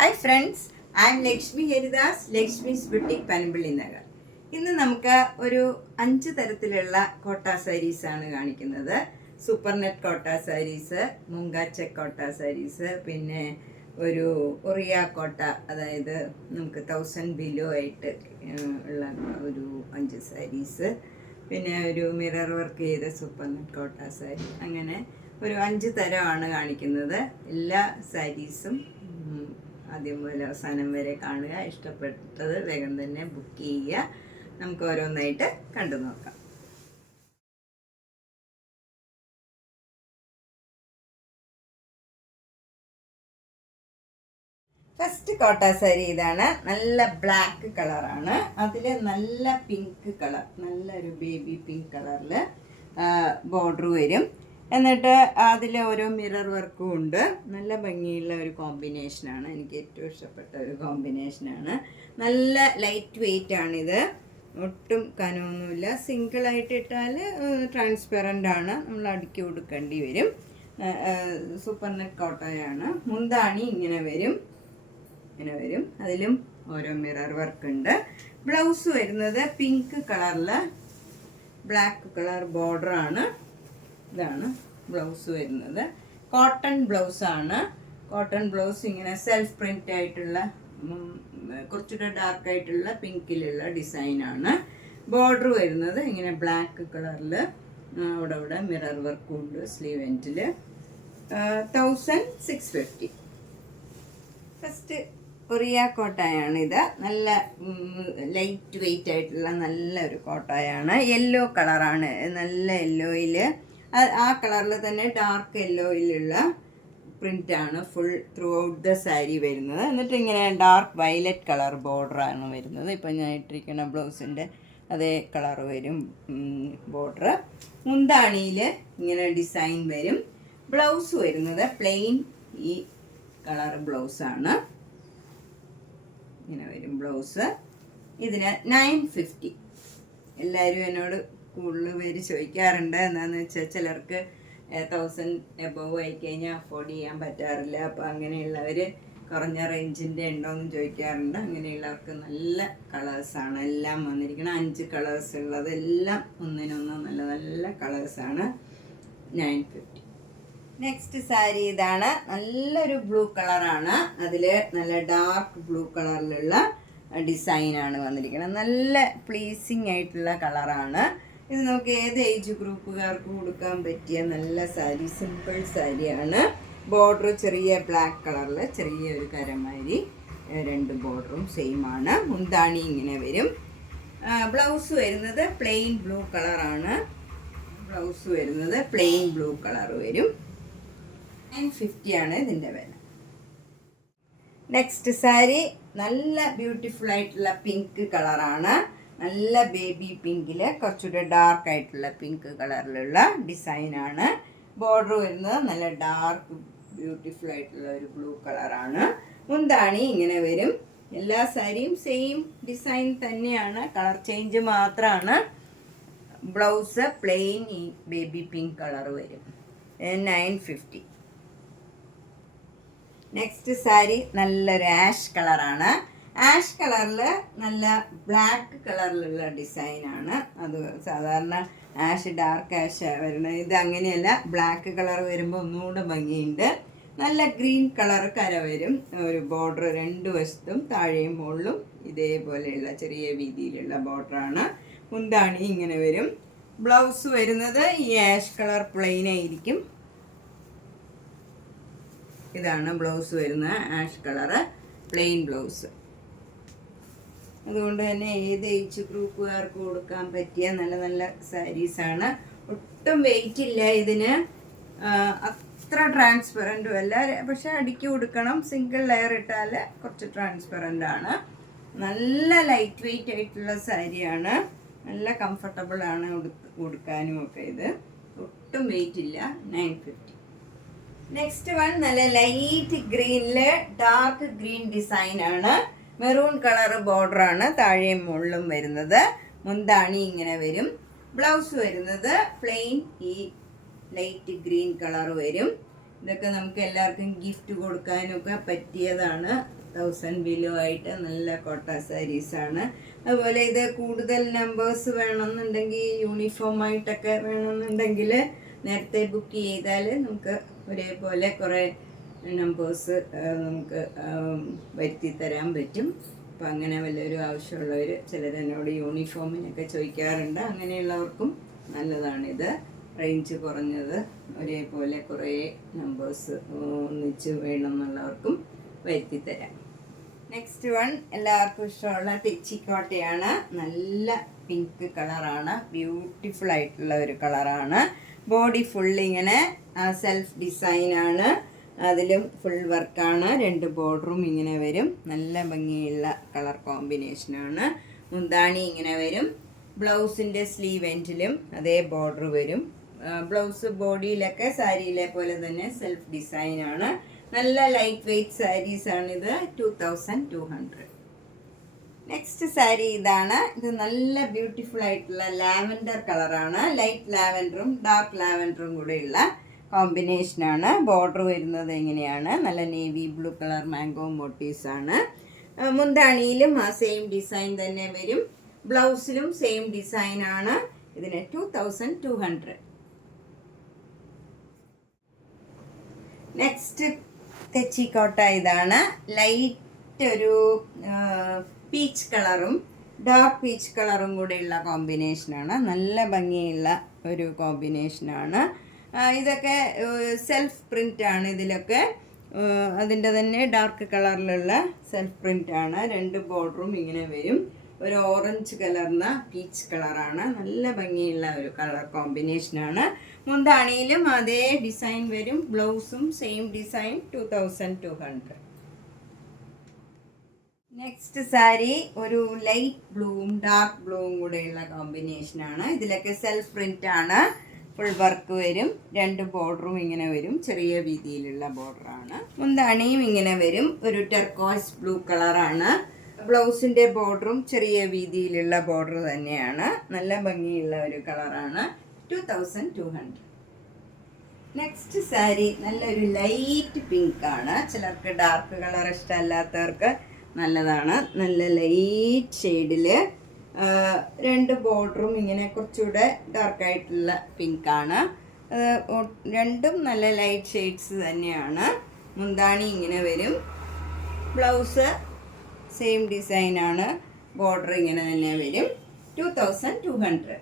Hi friends, I M Lakshmi Haridas, Lakshmi's boutique Panampilly Nagar. ഇന്ന് നമുക്ക് ഒരു 5 തരത്തിലുള്ള കോട്ട സാരീസാണ് കാണിക്കുന്നത്. സൂപ്പർ നെറ്റ് കോട്ട സാരീസ്, മുങ്കാച്ചെക്ക് കോട്ട സാരീസ്, പിന്നെ ഒരു ഒറിയ കോട്ട, അതായത് നമുക്ക് 1000 ബിലോ ആയിട്ട് ഉള്ള ഒരു 5 സാരീസ്, പിന്നെ ഒരു മിറർ വർക്ക് ചെയ്ത സൂപ്പർ നെറ്റ് കോട്ട സാരി, അങ്ങനെ ഒരു 5 തരമാണ് കാണിക്കുന്നത്. എല്ലാ സാരീസും ആദ്യം മുതൽ അവസാനം വരെ കാണുക. ഇഷ്ടപ്പെട്ടത് വേഗം തന്നെ ബുക്ക് ചെയ്യുക. നമുക്ക് ഓരോന്നായിട്ട് കണ്ടു നോക്കാം. ഫസ്റ്റ് കോട്ട സാരി ഇതാണ്. നല്ല ബ്ലാക്ക് കളറാണ്, അതിൽ നല്ല പിങ്ക് കളർ, നല്ലൊരു ബേബി പിങ്ക് കളറിൽ ബോർഡർ വരും. എന്നിട്ട് അതിൽ ഓരോ മിറർ വർക്കും ഉണ്ട്. നല്ല ഭംഗിയുള്ള ഒരു കോമ്പിനേഷനാണ്, എനിക്ക് ഏറ്റവും ഇഷ്ടപ്പെട്ട ഒരു കോമ്പിനേഷനാണ്. നല്ല ലൈറ്റ് വെയ്റ്റ് ആണിത്, ഒട്ടും കനമൊന്നുമില്ല. സിംഗിളായിട്ട് ഇട്ടാൽ ട്രാൻസ്പെറൻ്റ് ആണ്, നമ്മൾ അടുക്കി കൊടുക്കേണ്ടി വരും. സൂപ്പർ നെറ്റ് കോട്ടയാണ്. മുന്താണി ഇങ്ങനെ വരും, അതിലും ഓരോ മിറർ വർക്ക് ഉണ്ട്. ബ്ലൗസ് വരുന്നത് പിങ്ക് കളറിൽ ബ്ലാക്ക് കളർ ബോർഡറാണ്. ഇതാണ് ബ്ലൗസ് വരുന്നത്. കോട്ടൺ ബ്ലൗസാണ്. കോട്ടൺ ബ്ലൗസ് ഇങ്ങനെ സെൽഫ് പ്രിൻ്റ് ആയിട്ടുള്ള കുറച്ചുകൂടെ ഡാർക്കായിട്ടുള്ള പിങ്കിലുള്ള ഡിസൈനാണ്. ബോർഡർ വരുന്നത് ഇങ്ങനെ ബ്ലാക്ക് കളറിൽ, അവിടെ മിറർ വർക്കും ഉണ്ട് സ്ലീവ് എൻഡിൽ. 1650. ഫസ്റ്റ് കൊറിയ കോട്ടയാണിത്. നല്ല ലൈറ്റ് വെയ്റ്റ് ആയിട്ടുള്ള നല്ലൊരു കോട്ടയാണ്. യെല്ലോ കളറാണ്, നല്ല യെല്ലോയിൽ, ആ കളറിൽ തന്നെ ഡാർക്ക് യെല്ലോയിലുള്ള പ്രിൻ്റാണ് full throughout the sari വരുന്നത്. എന്നിട്ട് ഇങ്ങനെ ഡാർക്ക് വയലറ്റ് കളർ ബോർഡറാണ് വരുന്നത്. ഇപ്പം ഞാൻ ഇട്ടിരിക്കുന്ന ബ്ലൗസിൻ്റെ അതേ കളർ വരും ബോർഡർ. മുന്താണിയിൽ ഇങ്ങനെ ഡിസൈൻ വരും. ബ്ലൗസ് വരുന്നത് പ്ലെയിൻ ഈ കളർ ബ്ലൗസാണ്, ഇങ്ങനെ വരും ബ്ലൗസ്. ഇതിന് 950. എല്ലാവരും എന്നോട് കൂടുതൽ പേര് ചോദിക്കാറുണ്ട്, എന്താണെന്ന് വെച്ചാൽ ചിലർക്ക് 1000 എബവ് ആയി കഴിഞ്ഞാൽ അഫോർഡ് ചെയ്യാൻ പറ്റാറില്ല. അപ്പോൾ അങ്ങനെയുള്ളവർ കുറഞ്ഞ റേഞ്ചിൻ്റെ ഉണ്ടോയെന്ന് ചോദിക്കാറുണ്ട്. അങ്ങനെയുള്ളവർക്ക് നല്ല കളേഴ്സാണ് എല്ലാം വന്നിരിക്കുന്നത്. 5 കളേഴ്സ് ഉള്ളത്, എല്ലാം ഒന്നിനൊന്ന് നല്ല നല്ല കളേഴ്സാണ്. 950. നെക്സ്റ്റ് സാരി ഇതാണ്. നല്ലൊരു ബ്ലൂ കളറാണ്, അതിൽ നല്ല ഡാർക്ക് ബ്ലൂ കളറിലുള്ള ഡിസൈനാണ് വന്നിരിക്കുന്നത്. നല്ല പ്ലീസിങ് ആയിട്ടുള്ള കളറാണ് ഇത്. നമുക്ക് ഏത് ഏജ് ഗ്രൂപ്പുകാർക്ക് കൊടുക്കാൻ പറ്റിയ നല്ല സാരി, സിമ്പിൾ സാരിയാണ്. ബോർഡർ ചെറിയ ബ്ലാക്ക് കളറിൽ ചെറിയൊരു കരമാരി, 2 ബോർഡറും സെയിം ആണ്. മുന്താണി ഇങ്ങനെ വരും. ബ്ലൗസ് വരുന്നത് പ്ലെയിൻ ബ്ലൂ കളറാണ്. ബ്ലൗസ് വരുന്നത് പ്ലെയിൻ ബ്ലൂ കളർ വരും. 950 ആണ് ഇതിൻ്റെ വില. നെക്സ്റ്റ് സാരി നല്ല ബ്യൂട്ടിഫുൾ ആയിട്ടുള്ള പിങ്ക് കളറാണ്. നല്ല ബേബി പിങ്കിൽ കുറച്ചുകൂടെ ഡാർക്ക് ആയിട്ടുള്ള പിങ്ക് കളറിലുള്ള ഡിസൈനാണ്. ബോർഡർ വരുന്നത് നല്ല ഡാർക്ക് ബ്യൂട്ടിഫുൾ ആയിട്ടുള്ള ഒരു ബ്ലൂ കളറാണ്. മുന്താണി ഇങ്ങനെ വരും. എല്ലാ സാരിയും സെയിം ഡിസൈൻ തന്നെയാണ്, കളർ ചേഞ്ച് മാത്രമാണ്. ബ്ലൗസ് പ്ലെയിൻ ഈ ബേബി പിങ്ക് കളർ വരും. 950. നെക്സ്റ്റ് സാരി നല്ലൊരു ആഷ് കളറാണ്. ആഷ് കളറിൽ നല്ല ബ്ലാക്ക് കളറിലുള്ള ഡിസൈനാണ്. അത് സാധാരണ ആഷ് ഡാർക്ക് ആഷ് വരുന്നത്, ഇത് അങ്ങനെയല്ല. ബ്ലാക്ക് കളർ വരുമ്പോൾ ഒന്നുകൂടെ ഭംഗിയുണ്ട്. നല്ല ഗ്രീൻ കളർ കര വരും. ഒരു ബോർഡർ 2 വശത്തും താഴെയും മുകളിലും ഇതേപോലെയുള്ള ചെറിയ വീതിയിലുള്ള ബോർഡറാണ്. മുന്താണി ഇങ്ങനെ വരും. ബ്ലൗസ് വരുന്നത് ഈ ആഷ് കളർ പ്ലെയിൻ ആയിരിക്കും. ഇതാണ് ബ്ലൗസ് വരുന്നത്, ആഷ് കളറ് പ്ലെയിൻ ബ്ലൗസ്. അതുകൊണ്ട് തന്നെ ഏത് ഏജ് ഗ്രൂപ്പുകാർക്ക് കൊടുക്കാൻ പറ്റിയ നല്ല നല്ല സാരീസാണ്. ഒട്ടും വെയിറ്റ് ഇല്ല ഇതിന്, അത്ര ട്രാൻസ്പെറൻറ്റും അല്ല, പക്ഷെ അടുക്കി കൊടുക്കണം. സിംഗിൾ ലെയർ ഇട്ടാൽ കുറച്ച് ട്രാൻസ്പെറൻ്റ് ആണ്. നല്ല ലൈറ്റ് വെയിറ്റ് ആയിട്ടുള്ള സാരിയാണ്, നല്ല കംഫർട്ടബിൾ ആണ് കൊടുക്കാനും ഒക്കെ. ഇത് ഒട്ടും വെയിറ്റ് ഇല്ല. 950. നെക്സ്റ്റ് വൺ നല്ല ലൈറ്റ് ഗ്രീനിൽ ഡാർക്ക് ഗ്രീൻ ഡിസൈനാണ്. മെറൂൺ കളർ ബോർഡറാണ് താഴെയും മുകളിലും വരുന്നത്. മുന്താണി ഇങ്ങനെ വരും. ബ്ലൗസ് വരുന്നത് പ്ലെയിൻ ഈ ലൈറ്റ് ഗ്രീൻ കളർ വരും. ഇതൊക്കെ നമുക്ക് എല്ലാവർക്കും ഗിഫ്റ്റ് കൊടുക്കാനൊക്കെ പറ്റിയതാണ്. 1000 ബിലോ ആയിട്ട് നല്ല കോട്ട സാരീസാണ്. അതുപോലെ ഇത് കൂടുതൽ നമ്പേഴ്സ് വേണമെന്നുണ്ടെങ്കിൽ യൂണിഫോമായിട്ടൊക്കെ വേണമെന്നുണ്ടെങ്കിൽ നേരത്തെ ബുക്ക് ചെയ്താൽ നമുക്ക് ഒരേപോലെ കുറേ നമ്പേഴ്സ് നമുക്ക് വരുത്തി തരാൻ പറ്റും. അപ്പം അങ്ങനെ വല്ലൊരു ആവശ്യമുള്ളവർ ചിലരെന്നോട് യൂണിഫോമിനൊക്കെ ചോദിക്കാറുണ്ട്. അങ്ങനെയുള്ളവർക്കും നല്ലതാണിത്. റേഞ്ച് കുറഞ്ഞത് ഒരേപോലെ കുറേ നമ്പേഴ്സ് ഒന്നിച്ച് വേണമെന്നുള്ളവർക്കും വരുത്തി തരാം. നെക്സ്റ്റ് വൺ എല്ലാവർക്കും ഇഷ്ടമുള്ള തെച്ചിക്കോട്ടയാണ്. നല്ല പിങ്ക് കളറാണ്, ബ്യൂട്ടിഫുൾ ആയിട്ടുള്ള ഒരു കളറാണ്. ബോഡി ഫുള്ളിങ്ങനെ സെൽഫ് ഡിസൈനാണ്, അതിലും ഫുൾ വർക്കാണ്. 2 ബോർഡറും ഇങ്ങനെ വരും. നല്ല ഭംഗിയുള്ള കളർ കോമ്പിനേഷനാണ്. മുന്താണി ഇങ്ങനെ വരും. ബ്ലൗസിൻ്റെ സ്ലീവ് എൻഡിലും അതേ ബോർഡർ വരും. ബ്ലൗസ് ബോഡിയിലൊക്കെ സാരിയിലെ പോലെ തന്നെ സെൽഫ് ഡിസൈനാണ്. നല്ല ലൈറ്റ് വെയ്റ്റ് സാരീസാണിത്. 2200. നെക്സ്റ്റ് സാരി ഇതാണ്. ഇത് നല്ല ബ്യൂട്ടിഫുൾ ആയിട്ടുള്ള ലാവൻഡർ കളറാണ്. ലൈറ്റ് ലാവൻഡറും ഡാർക്ക് ലാവൻഡറും കൂടെയുള്ള കോമ്പിനേഷനാണ്. ബോർഡർ വരുന്നത് എങ്ങനെയാണ്? നല്ല navy blue colour mango motifs ആണ്. മുന്താണിയിലും ആ സെയിം ഡിസൈൻ തന്നെ വരും. ബ്ലൗസിലും സെയിം ഡിസൈനാണ്. ഇതിന് 2200. നെക്സ്റ്റ് തെച്ചിക്കോട്ട ഇതാണ്. ലൈറ്റ് ഒരു പീച്ച് കളറും ഡാർക്ക് പീച്ച് കളറും കൂടെയുള്ള കോമ്പിനേഷനാണ്. നല്ല ഭംഗിയുള്ള ഒരു കോമ്പിനേഷനാണ്. ഇതൊക്കെ സെൽഫ് പ്രിൻ്റാണ്. ഇതിലൊക്കെ അതിൻ്റെ തന്നെ ഡാർക്ക് കളറിലുള്ള സെൽഫ് പ്രിൻ്റാണ്. 2 ബോർഡറും ഇങ്ങനെ വരും. ഒരു ഓറഞ്ച് കലർന്ന പീച്ച് കളറാണ്. നല്ല ഭംഗിയുള്ള ഒരു കളർ കോമ്പിനേഷനാണ്. മുന്താണിയിലും അതേ ഡിസൈൻ വരും. ബ്ലൗസും സെയിം ഡിസൈൻ. 2200. നെക്സ്റ്റ് സാരി ഒരു ലൈറ്റ് ബ്ലൂവും ഡാർക്ക് ബ്ലൂവും കൂടെയുള്ള കോമ്പിനേഷനാണ്. ഇതിലൊക്കെ സെൽഫ് പ്രിൻ്റാണ്. ഫുൾ വർക്ക് വരും. 2 ബോർഡറും ഇങ്ങനെ വരും. ചെറിയ വീതിയിലുള്ള ബോർഡറാണ്. മുന്താണിയും ഇങ്ങനെ വരും. ഒരു ടെർക്കോയ്സ് ബ്ലൂ കളറാണ്. ബ്ലൗസിൻ്റെ ബോർഡറും ചെറിയ വീതിയിലുള്ള ബോർഡർ തന്നെയാണ്. നല്ല ഭംഗിയുള്ള ഒരു കളറാണ്. 2200. നെക്സ്റ്റ് സാരി നല്ലൊരു ലൈറ്റ് പിങ്ക് ആണ്. ചിലർക്ക് ഡാർക്ക് കളർ ഇഷ്ടമല്ലാത്തവർക്ക് നല്ലതാണ്. നല്ല ലൈറ്റ് ഷെയ്ഡിൽ 2 ബോർഡറും ഇങ്ങനെ കുറച്ചുകൂടെ ഡാർക്കായിട്ടുള്ള പിങ്കാണ്. രണ്ടും നല്ല ലൈറ്റ് ഷെയ്ഡ്സ് തന്നെയാണ്. മുന്താണി ഇങ്ങനെ വരും. ബ്ലൗസ് സെയിം ഡിസൈനാണ്. ബോർഡർ ഇങ്ങനെ തന്നെ വരും. 2200.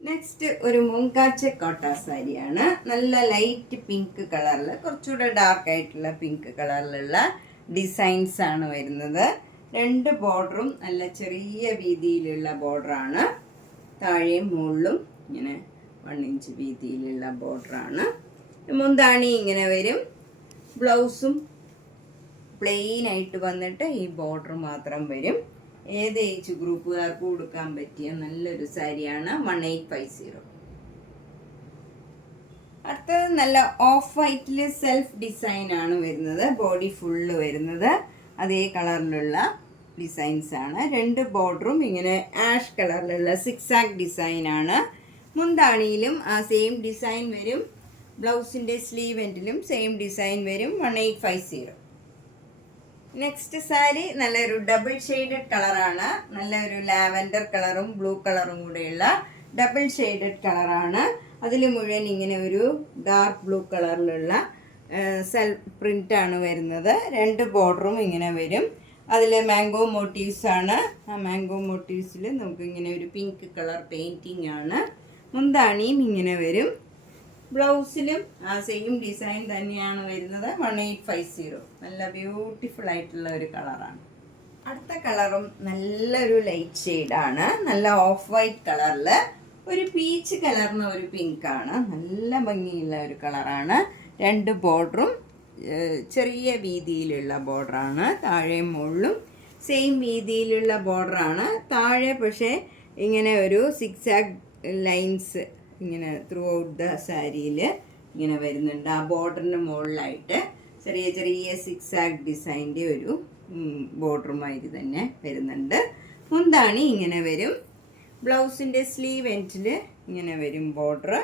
നെക്സ്റ്റ് ഒരു മുങ്കാച്ച കോട്ട സാരിയാണ്. നല്ല ലൈറ്റ് പിങ്ക് കളറിൽ കുറച്ചുകൂടെ ഡാർക്ക് ആയിട്ടുള്ള പിങ്ക് കളറിലുള്ള ഡിസൈൻസ് ആണ് വരുന്നത്. 2 ബോർഡറും നല്ല ചെറിയ വീതിയിലുള്ള ബോർഡറാണ്. താഴെയും മുകളിലും ഇങ്ങനെ 1 ഇഞ്ച് വീതിയിലുള്ള ബോർഡറാണ്. മുന്താണി ഇങ്ങനെ വരും. ബ്ലൗസും പ്ലെയിൻ ആയിട്ട് വന്നിട്ട് ഈ ബോർഡർ മാത്രം വരും. ഏത് ഏജ് ഗ്രൂപ്പുകാർക്ക് കൊടുക്കാൻ പറ്റിയ നല്ലൊരു സാരിയാണ്. 1850. അടുത്തത് നല്ല ഓഫ് വൈറ്റിൽ സെൽഫ് ഡിസൈൻ ആണ് വരുന്നത്. ബോഡി ഫുള്ള് വരുന്നത് അതേ കളറിലുള്ള ഡിസൈൻസ് ആണ്. 2 ബോർഡറും ഇങ്ങനെ ആഷ് കളറിലുള്ള സിക്സാക് ഡിസൈനാണ്. മുന്താണിയിലും ആ സെയിം ഡിസൈൻ വരും. ബ്ലൗസിൻ്റെ സ്ലീവ് എൻഡിലും സെയിം ഡിസൈൻ വരും. 1850. നെക്സ്റ്റ് സാരി നല്ലൊരു ഡബിൾ ഷെയ്ഡഡ് കളറാണ്. നല്ലൊരു ലാവൻഡർ കളറും ബ്ലൂ കളറും കൂടെയുള്ള ഡബിൾ ഷെയ്ഡഡ് കളറാണ്. അതിൽ മുഴുവൻ ഇങ്ങനെ ഒരു ഡാർക്ക് ബ്ലൂ കളറിലുള്ള സെൽഫ് പ്രിൻ്റാണ് വരുന്നത്. 2 ബോർഡറും ഇങ്ങനെ വരും. അതിൽ മാംഗോ മോട്ടീവ്സ് ആണ്. ആ മാംഗോ മോട്ടീവ്സിൽ നമുക്കിങ്ങനെ ഒരു പിങ്ക് കളർ പെയിൻറ്റിങ് ആണ്. മുന്താണിയും ഇങ്ങനെ വരും. ബ്ലൗസിലും ആ സെയിം ഡിസൈൻ തന്നെയാണ് വരുന്നത്. 1850. നല്ല ബ്യൂട്ടിഫുൾ ആയിട്ടുള്ള ഒരു കളറാണ്. അടുത്ത കളറും നല്ലൊരു ലൈറ്റ് ഷെയ്ഡാണ്. നല്ല ഓഫ് വൈറ്റ് കളറിൽ ഒരു പീച്ച് കലർന്ന ഒരു പിങ്കാണ്. നല്ല ഭംഗിയുള്ള ഒരു കളറാണ്. 2 ബോർഡറും ചെറിയ വീതിയിലുള്ള ബോർഡറാണ്. താഴെയും മുകളിലും സെയിം വീതിയിലുള്ള ബോർഡറാണ്. താഴെ പക്ഷേ ഇങ്ങനെ ഒരു സിക്സാഗ് ലൈൻസ് ഇങ്ങനെ ത്രൂ ഔട്ട് ദ സാരിയിൽ ഇങ്ങനെ വരുന്നുണ്ട്. ആ ബോർഡറിന് മുകളിലായിട്ട് ചെറിയ ചെറിയ സിക്സാഗ് ഡിസൈൻ്റെ ഒരു ബോർഡറുമാതിരി തന്നെ വരുന്നുണ്ട്. മുന്താണി ഇങ്ങനെ വരും. ബ്ലൗസിൻ്റെ സ്ലീവ് എൻഡിൽ ഇങ്ങനെ വരും ബോർഡർ.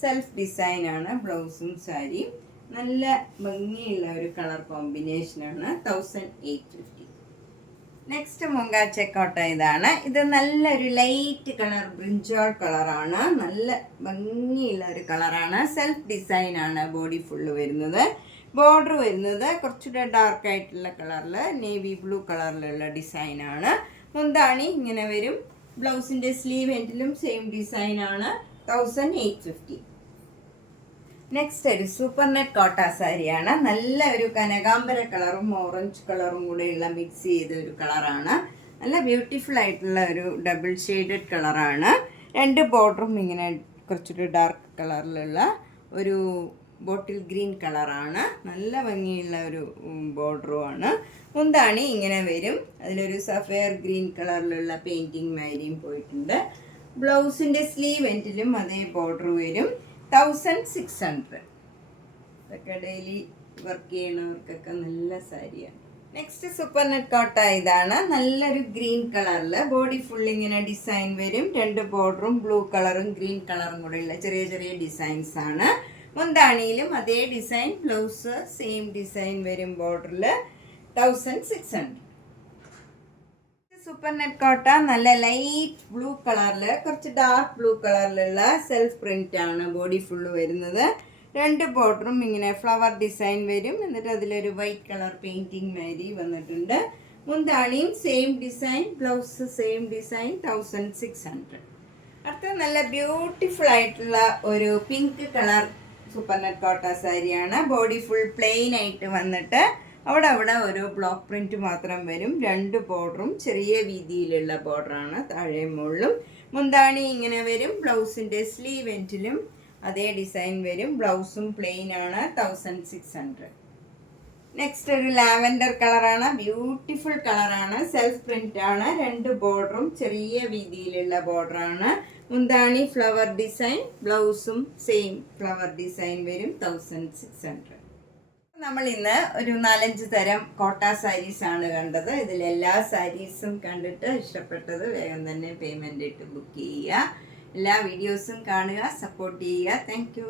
സെൽഫ് ഡിസൈനാണ് ബ്ലൗസും സാരിയും. നല്ല ഭംഗിയുള്ള ഒരു കളർ കോമ്പിനേഷനാണ്. 1850. നെക്സ്റ്റ് മുങ്കാ ചെക്കോട്ട ഇതാണ്. ഇത് നല്ലൊരു ലൈറ്റ് കളർ ബ്രിഞ്ചോൾ കളറാണ്. നല്ല ഭംഗിയുള്ള ഒരു കളറാണ്. സെൽഫ് ഡിസൈൻ ആണ് ബോഡി ഫുള്ള് വരുന്നത്. ബോർഡർ വരുന്നത് കുറച്ചുകൂടെ ഡാർക്ക് ആയിട്ടുള്ള കളറിൽ നേവി ബ്ലൂ കളറിലുള്ള ഡിസൈനാണ്. മുന്താണി ഇങ്ങനെ വരും. ബ്ലൗസിൻ്റെ സ്ലീവ് എൻഡിലും സെയിം ഡിസൈനാണ്. 1850. നെക്സ്റ്റ് ഒരു സൂപ്പർ നെറ്റ് കോട്ട സാരിയാണ്. നല്ല ഒരു കനകാംബര കളറും ഓറഞ്ച് കളറും കൂടെയുള്ള മിക്സ് ചെയ്ത ഒരു കളറാണ്. നല്ല ബ്യൂട്ടിഫുൾ ആയിട്ടുള്ള ഒരു ഡബിൾ ഷെയ്ഡഡ് കളറാണ്. രണ്ട് ബോർഡറും ഇങ്ങനെ കുറച്ചൊരു ഡാർക്ക് കളറിലുള്ള ഒരു ബോട്ടിൽ ഗ്രീൻ കളറാണ്. നല്ല ഭംഗിയുള്ള ഒരു ബോർഡറുമാണ്. മുന്താണി ഇങ്ങനെ വരും. അതിലൊരു സഫയർ ഗ്രീൻ കളറിലുള്ള പെയിൻറ്റിങ് മാരിയും പോയിട്ടുണ്ട്. ബ്ലൗസിൻ്റെ സ്ലീവ് എൻഡിലും അതേ ബോർഡർ വരും. 1600. ഇതൊക്കെ ഡെയിലി വർക്ക് ചെയ്യണവർക്കൊക്കെ നല്ല സാരിയാണ്. നെക്സ്റ്റ് സൂപ്പർ നെറ്റ് കോട്ട ഇതാണ്. നല്ലൊരു ഗ്രീൻ കളറിൽ ബോഡി ഫുൾ ഇങ്ങനെ ഡിസൈൻ വരും. രണ്ട് ബോർഡറും ബ്ലൂ കളറും ഗ്രീൻ കളറും കൂടെയുള്ള ചെറിയ ചെറിയ ഡിസൈൻസ് ആണ്. മുന്താണിയിലും അതേ ഡിസൈൻ, ബ്ലൗസ് സെയിം ഡിസൈൻ വരും ബോർഡറിൽ. 1600. സൂപ്പർ നെറ്റ് കോട്ട നല്ല ലൈറ്റ് ബ്ലൂ കളറിൽ കുറച്ച് ഡാർക്ക് ബ്ലൂ കളറിലുള്ള സെൽഫ് പ്രിന്റ് ആണ് ബോഡി ഫുള്ള് വരുന്നത്. രണ്ട് ബോർഡറും ഇങ്ങനെ ഫ്ലവർ ഡിസൈൻ വരും. എന്നിട്ട് അതിലൊരു വൈറ്റ് കളർ പെയിൻറ്റിങ് മാരി വന്നിട്ടുണ്ട്. മുന്താണിയും same design, blouse same design. 1600. അടുത്ത നല്ല ബ്യൂട്ടിഫുൾ ആയിട്ടുള്ള ഒരു പിങ്ക് കളർ സൂപ്പർ നെറ്റ് കോട്ട സാരിയാണ്. ബോഡി ഫുൾ പ്ലെയിൻ ആയിട്ട് വന്നിട്ട് അവിടെ ഒരു ബ്ലോക്ക് പ്രിന്റ് മാത്രം വരും. രണ്ട് ബോർഡറും ചെറിയ വീതിയിലുള്ള ബോർഡറാണ് താഴെ മുകളിലും. മുന്താണി ഇങ്ങനെ വരും. ബ്ലൗസിൻ്റെ സ്ലീവ് എൻഡിലും അതേ ഡിസൈൻ വരും. ബ്ലൗസും പ്ലെയിൻ ആണ്. 1600. നെക്സ്റ്റ് ഒരു ലാവൻഡർ കളറാണ്. ബ്യൂട്ടിഫുൾ കളറാണ്. സെൽഫ് പ്രിന്റ് ആണ്. രണ്ട് ബോർഡറും ചെറിയ വീതിയിലുള്ള ബോർഡറാണ്. മുന്താണി ഫ്ലവർ ഡിസൈൻ, ബ്ലൗസും സെയിം ഫ്ലവർ ഡിസൈൻ വരും. 1600. നമ്മൾ ഇന്ന് ഒരു 4-5 തരം കോട്ട സാരീസ് ആണ് കണ്ടത്. ഇതിലെല്ലാ സാരീസും കണ്ടിട്ട് ഇഷ്ടപ്പെട്ടത് വേഗം തന്നെ പേയ്മെൻ്റ് ഇട്ട് ബുക്ക് ചെയ്യുക. എല്ലാ വീഡിയോസും കാണുക, സപ്പോർട്ട് ചെയ്യുക. താങ്ക്